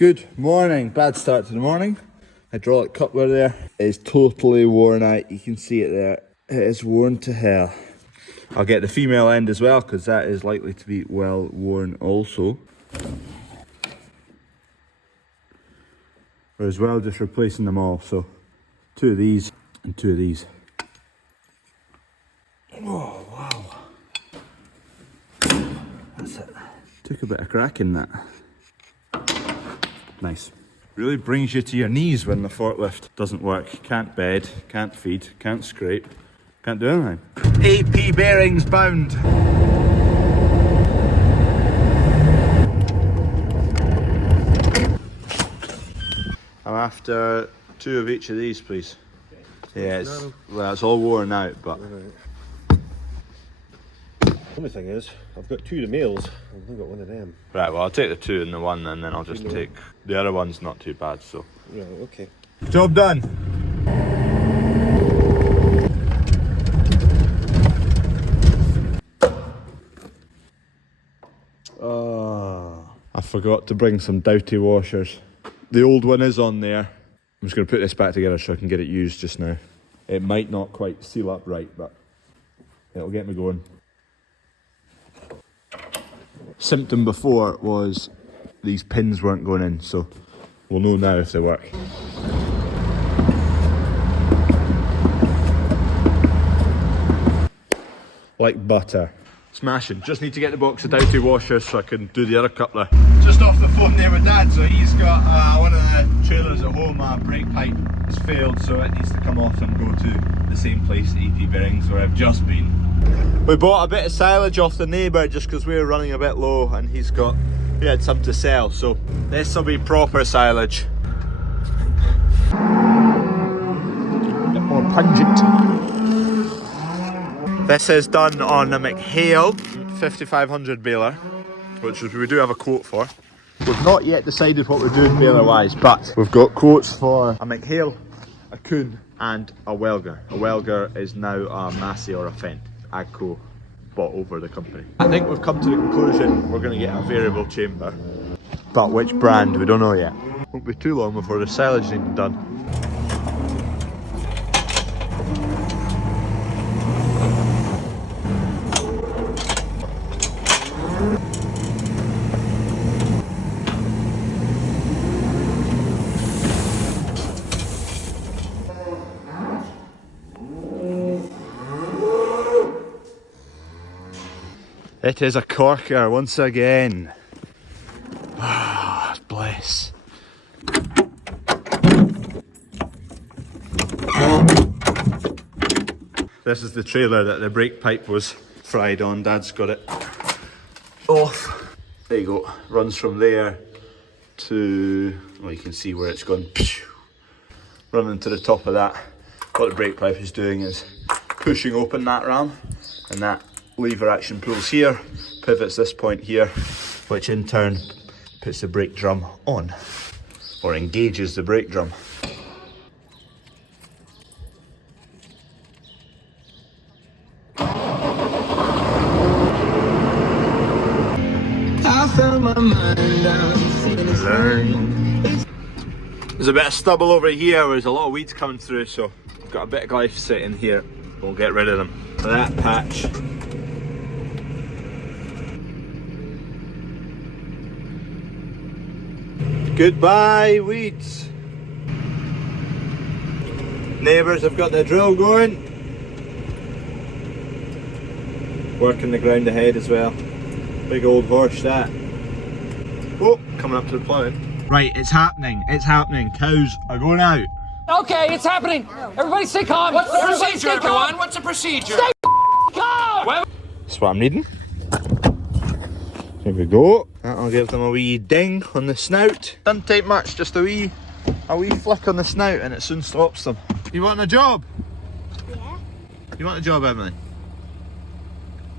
Good morning. Bad start to the morning. Hydraulic coupler there is totally worn out. You can see it there. It is worn to hell. I'll get the female end as well because that is likely to be well worn also. We're as well just replacing them all. So 2 of these and 2 of these. Oh wow. That's it. Took a bit of crack in that. Nice. Really brings you to your knees when the forklift doesn't work. Can't bed, can't feed, can't scrape, can't do anything. AP bearings bound. I'm after 2 of each of these, please. Yeah, it's all worn out, but... The only thing is, I've got 2 of the males, I've only got 1 of them. Right, well I'll take the 2 and the 1 and then I'll just take... The other one's not too bad, so... Right, okay. Job done! Oh, I forgot to bring some Doughty washers. The old one is on there. I'm just going to put this back together so I can get it used just now. It might not quite seal up right, but it'll get me going. Symptom before was these pins weren't going in, so we'll know now if they work. Like butter. Smashing. Just need to get the box of Doughty washers so I can do the other coupler. Just off the phone there with Dad, so he's got one of the trailers at home, brake pipe has failed, so it needs to come off and go to the same place, AP bearings, where I've just been. We bought a bit of silage off the neighbour just because we were running a bit low and he had some to sell, so this will be proper silage. A bit more pungent. This is done on a McHale 5500 baler, which we do have a quote for. We've not yet decided what we're doing baler wise, but we've got quotes for a McHale, a Kuhn and a Welger. A Welger is now a Massey or a Fendt. Agco bought over the company. I think we've come to the conclusion we're going to get a variable chamber, but which brand we don't know yet. Won't be too long before the silage needs done. It is a corker once again. Ah, bliss. This is the trailer that the brake pipe was fried on. Dad's got it off. There you go. Runs from there to, well, you can see where it's gone. Running to the top of that. What the brake pipe is doing is pushing open that ram, and that lever action pulls here, pivots this point here, which in turn puts the brake drum on, or engages the brake drum. I found my mind There's a bit of stubble over here where there's a lot of weeds coming through, so I've got a bit of glyphosate in here. We'll get rid of them. That patch. Goodbye, weeds. Neighbours have got the drill going. Working the ground ahead as well. Big old horse that. Oh, coming up to the ploughing. Right, it's happening. It's happening. Cows are going out. Okay, it's happening. Everybody stay calm. What's the procedure, everyone? What's the procedure? Stay calm. Well, that's what I'm needing. There we go. That'll give them a wee ding on the snout. Doesn't take much, just a wee flick on the snout and it soon stops them. You want a job? Yeah. You want a job, Emily?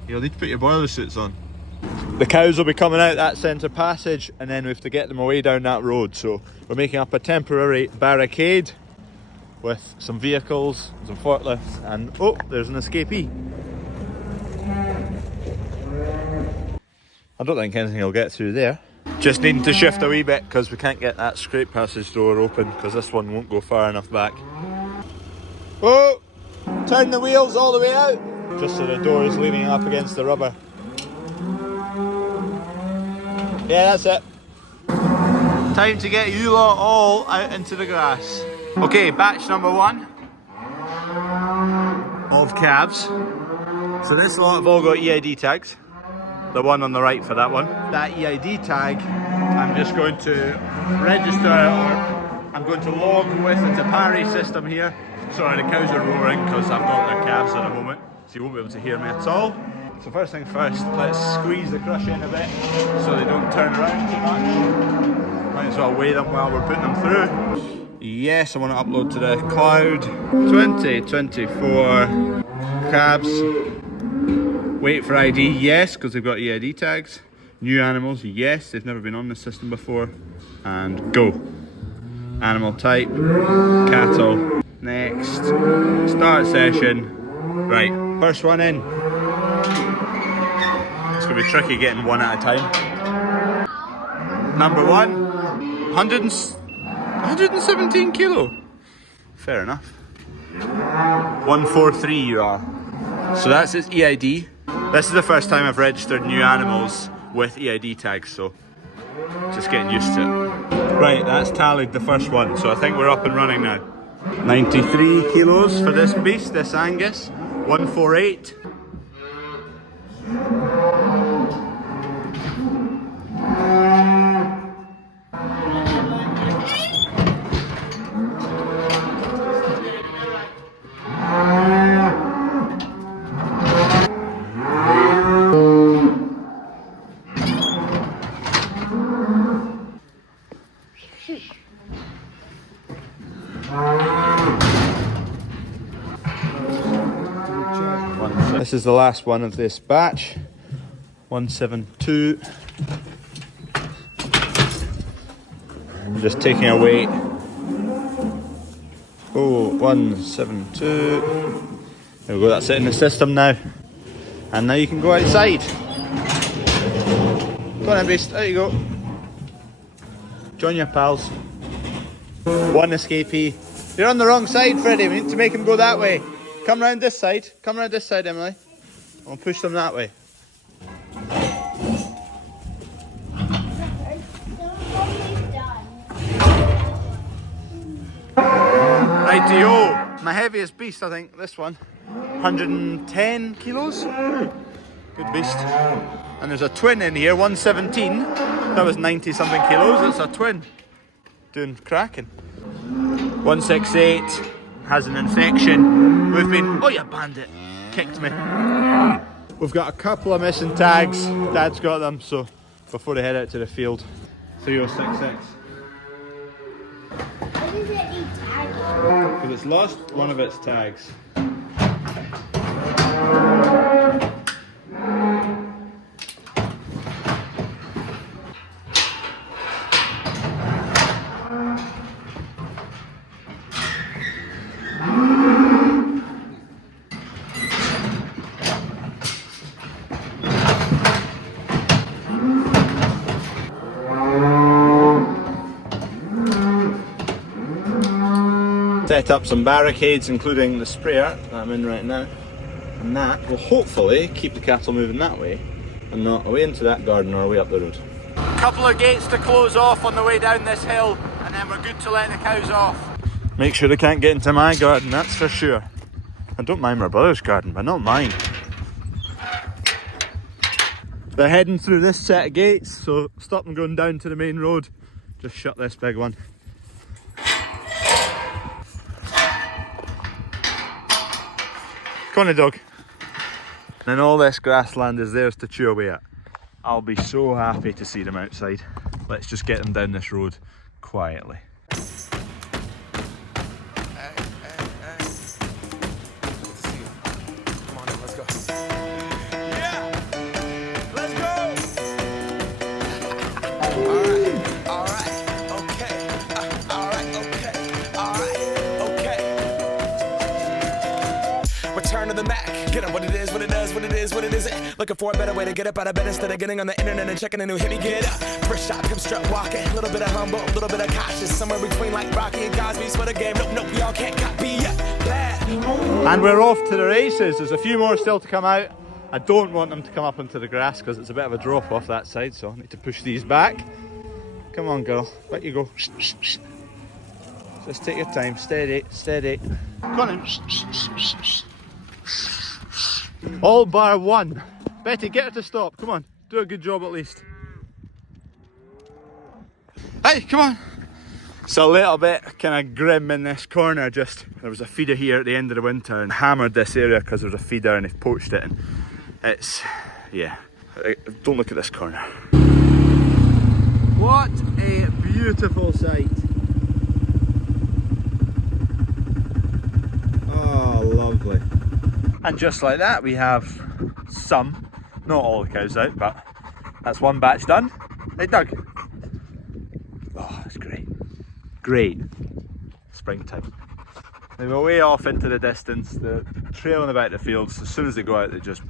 You'll need to put your boiler suits on. The cows will be coming out that centre passage and then we have to get them away down that road. So we're making up a temporary barricade with some vehicles, some forklifts, and oh, there's an escapee. I don't think anything will get through there. Just needing to shift a wee bit because we can't get that scrape passage door open because this one won't go far enough back. Oh! Turn the wheels all the way out! Just so the door is leaning up against the rubber. Yeah, that's it. Time to get you lot all out into the grass. Okay, batch number 1 of calves. So this lot have all got EID tags. The one on the right for that one. That EID tag, I'm just going to register, or I'm going to log with the Tapari system here. Sorry, the cows are roaring because I've got their calves at the moment, so you won't be able to hear me at all. So first thing first, let's squeeze the crush in a bit so they don't turn around too much. Might as well weigh them while we're putting them through. Yes, I want to upload to the cloud. 2024 calves. Wait for ID, yes, because they've got EID tags. New animals, yes, they've never been on this system before. And go. Animal type, cattle. Next, start session. Right, first one in. It's going to be tricky getting one at a time. Number 1, 117 kilo. Fair enough. 143 you are. So that's its EID. This is the first time I've registered new animals with EID tags, so just getting used to it. Right, that's tallied the first one, so I think we're up and running now. 93 kilos for this beast, this Angus. 148. This is the last one of this batch. 172. I'm just taking a weight. Oh, 172. There we go, that's it in the system now. And now you can go outside. Go on then, beast, out you go. Join your pals. One escapee. You're on the wrong side, Freddie. We need to make him go that way. Come round this side. Come round this side, Emily. I'll push them that way. Rightio. My heaviest beast, I think, this one. 110 kilos. Good beast. And there's a twin in here, 117. That was 90 something kilos. It's a twin. Doing cracking. 168. Has an infection. We've been, oh you bandit, kicked me. We've got a couple of missing tags. Dad's got them, so before they head out to the field. 3066. What does it need tagging? Because it's lost one of its tags. Set up some barricades, including the sprayer that I'm in right now, and that will hopefully keep the cattle moving that way and not away into that garden or away up the road. Couple of gates to close off on the way down this hill, and then we're good to let the cows off. Make sure they can't get into my garden, that's for sure. I don't mind my brother's garden, but not mine. They're heading through this set of gates, so stop them going down to the main road. Just shut this big one. Come on, dog. And all this grassland is theirs to chew away at. I'll be so happy to see them outside. Let's just get them down this road quietly. Return of the Mac. Get up what it is, what it does, what it is, what it isn't. Looking for a better way to get up out of bed instead of getting on the internet and checking a new hit. Me get up, first shot, come strut walking. A little bit of humble, a little bit of cautious. Somewhere between like Rocky and Cosby's for the game. Nope, nope, y'all can't copy yet. And we're off to the races. There's a few more still to come out. I don't want them to come up onto the grass because it's a bit of a drop off that side, so I need to push these back. Come on, girl. Back you go. Just take your time. Steady, steady. Come on in. All bar one. Betty, get her to stop. Come on. Do a good job at least. Hey, come on. It's a little bit kind of grim in this corner. Just there was a feeder here at the end of the winter and hammered this area because there was a feeder and they've poached it. And it's, yeah. Don't look at this corner. What a beautiful sight. Oh, lovely. And just like that, we have some, not all the cows out, but that's one batch done. Hey, Doug. Oh, that's great. Great. Springtime. They go way off into the distance, they're trailing about the fields. As soon as they go out, they just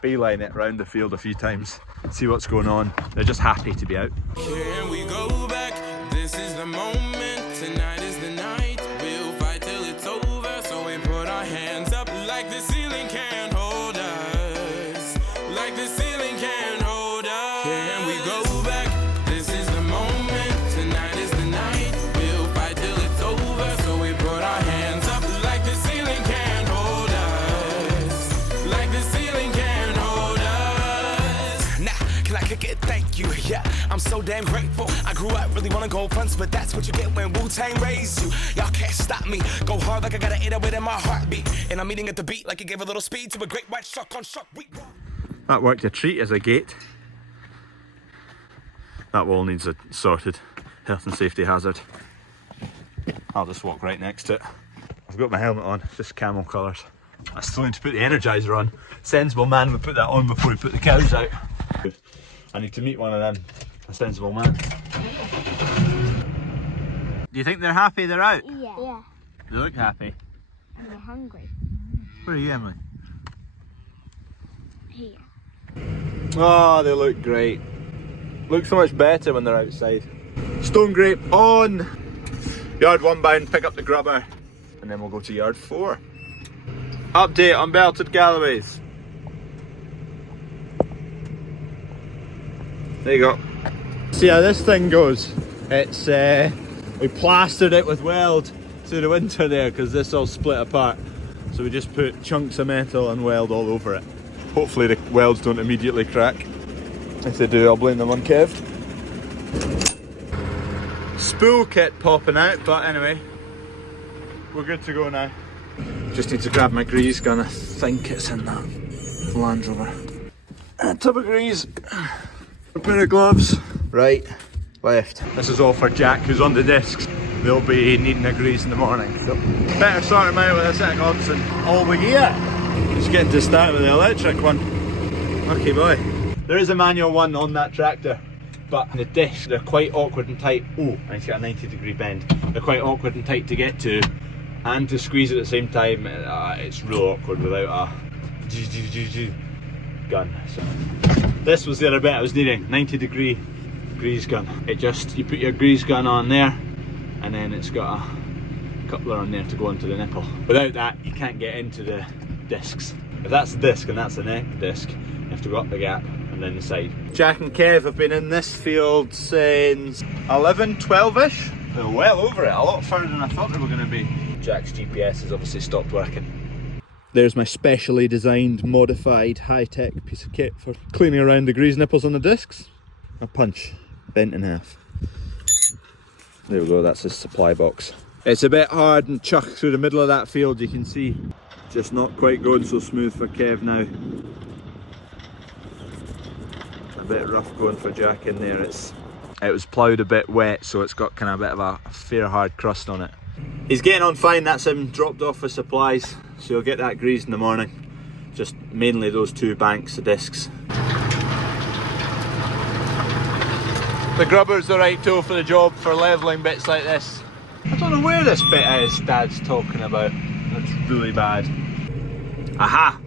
beeline it around the field a few times, see what's going on. They're just happy to be out. Can we go back? This is the moment. Tonight is the night. We'll fight till it's over. So we put our hands up like the ceiling can't hold us. Like the ceiling can't hold us. Can we go back? This is the moment. Tonight is the night. We'll fight till it's over. So we put our hands up like the ceiling can't hold us. Like the ceiling can't hold us. Nah, can I kick it? Thank you. Yeah, I'm so damn grateful. I grew up really wanna go fronts, but that's what you get when Wu-Tang raised you. Y'all can't stop me. Go hard like I got an 808 in my heartbeat. And I'm eating at the beat like it gave a little speed to a great white shark on shark week. That worked a treat as a gate. That wall needs a sorted health and safety hazard. I'll just walk right next to it. I've got my helmet on, just camel colours. I still need to put the Energizer on. Sensible man would put that on before he put the cows out. I need to meet one of them, a sensible man. Do you think they're happy they're out? Yeah. They look happy. And they're hungry. Where are you, Emily? Here. Oh, they look great. Look so much better when they're outside. Stone grape on! Yard 1 bound, pick up the grubber. And then we'll go to yard 4. Update on belted Galloways. There you go. See how this thing goes. It's we plastered it with weld through the winter there because this all split apart. So we just put chunks of metal and weld all over it. Hopefully the welds don't immediately crack. If they do, I'll blame them on Kev. Spool kit popping out, but anyway, we're good to go now. Just need to grab my grease gun. I think it's in that Land Rover. A tub of grease. A pair of gloves. Right, left. This is all for Jack, who's on the discs. They'll be needing a grease in the morning, so better start him out with a set of gloves and all the gear. Just getting to start with the electric one. Lucky boy. There is a manual one on that tractor, but the discs, they're quite awkward and tight. Oh, and it's got a 90-degree bend. They're quite awkward and tight to get to, and to squeeze at the same time. It's real awkward without a gun. So this was the other bit I was needing, 90-degree grease gun. It just, you put your grease gun on there, and then it's got a coupler on there to go onto the nipple. Without that, you can't get into the discs. If that's the disc and that's the neck disc, you have to go up the gap and then the side. Jack and Kev have been in this field since 11, 12-ish. They're well over it, a lot further than I thought they were going to be. Jack's GPS has obviously stopped working. There's my specially designed, modified, high-tech piece of kit for cleaning around the grease nipples on the discs. A punch, bent in half. There we go, that's his supply box. It's a bit hard and chucked through the middle of that field, you can see. Just not quite going so smooth for Kev now. A bit rough going for Jack in there. It was ploughed a bit wet, so it's got kind of a bit of a fair hard crust on it. He's getting on fine, that's him dropped off with supplies, so you'll get that greased in the morning. Just mainly those two banks of discs. The grubber's the right tool for the job for levelling bits like this. I don't know where this bit is Dad's talking about. It's really bad. Aha!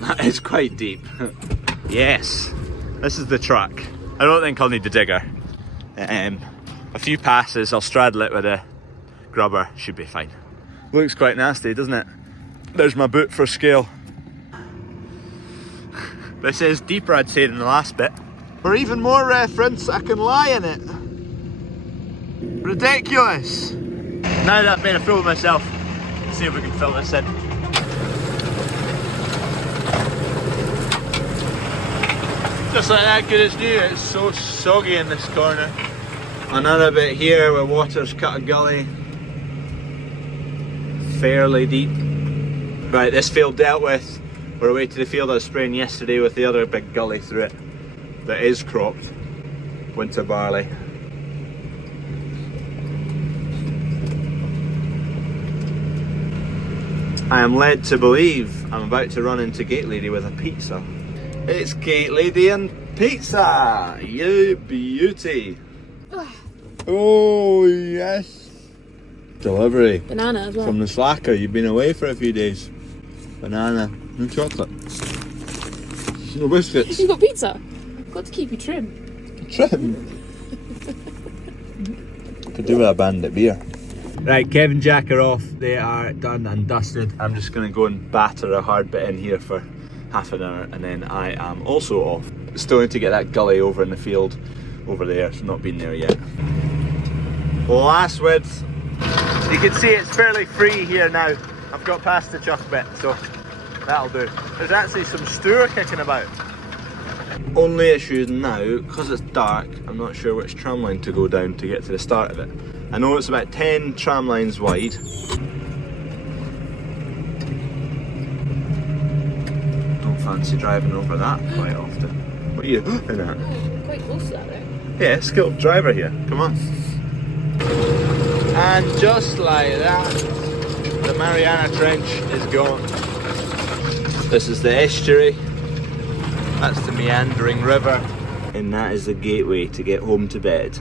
That is quite deep. Yes, this is the truck. I don't think I'll need the digger. A few passes, I'll straddle it with a grubber, should be fine. Looks quite nasty, doesn't it? There's my boot for scale. This is deeper, I'd say, than the last bit. For even more reference, I can lie in it. Ridiculous! Now that I've made a fool of myself, let's see if we can fill this in. Just like that, good as new. It's so soggy in this corner. Another bit here where water's cut a gully. Fairly deep. Right, this field dealt with. We're away to the field I was spraying yesterday with the other big gully through it that is cropped. Winter barley. I am led to believe I'm about to run into Gate Lady with a pizza. It's Gate Lady and pizza! You beauty! Oh yes! Delivery. Banana as well. From the slacker, you've been away for a few days. Banana, no chocolate. No biscuits. You've got pizza. I've got to keep you trim. Trim? Could do with a bandit beer. Right, Kevin and Jack are off. They are done and dusted. I'm just going to go and batter a hard bit in here for half an hour and then I am also off. Still need to get that gully over in the field over there. It's not been there yet. Last width. You can see it's fairly free here now. I've got past the chuck bit, so that'll do. There's actually some stour kicking about. Only issue now, because it's dark, I'm not sure which tram line to go down to get to the start of it. I know it's about 10 tram lines wide. Don't fancy driving over that quite often. What are you looking at? Oh, quite close to that though. Yeah, skilled driver here, come on. And just like that, the Mariana Trench is gone. This is the estuary, that's the meandering river, and that is the gateway to get home to bed.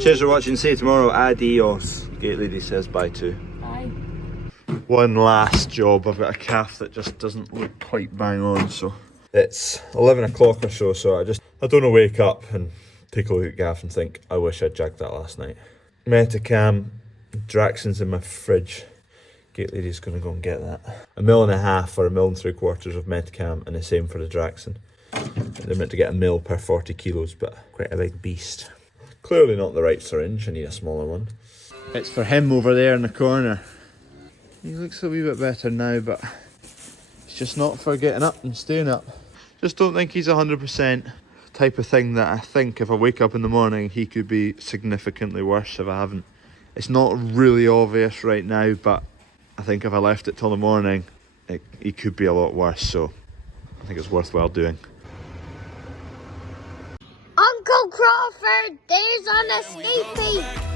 Cheers for watching, see you tomorrow, adios. Gate Lady says bye too. Bye. One last job, I've got a calf that just doesn't look quite bang on, so. It's 11 o'clock or so I don't want to wake up and take a look at Gaff and think, I wish I'd jagged that last night. Metacam, Draxon's in my fridge. Gate Lady's going to go and get that. 1.5 mil or 1.75 mil of Metacam and the same for the Draxon. They're meant to get 1 mil per 40 kilos, but quite a big beast. Clearly not the right syringe, I need a smaller one. It's for him over there in the corner. He looks a wee bit better now, but he's just not for getting up and staying up. Just don't think he's 100%. Type of thing that I think if I wake up in the morning, he could be significantly worse if I haven't. It's not really obvious right now, but I think if I left it till the morning, he could be a lot worse, so I think it's worthwhile doing. Uncle Crawford, there's an escapee.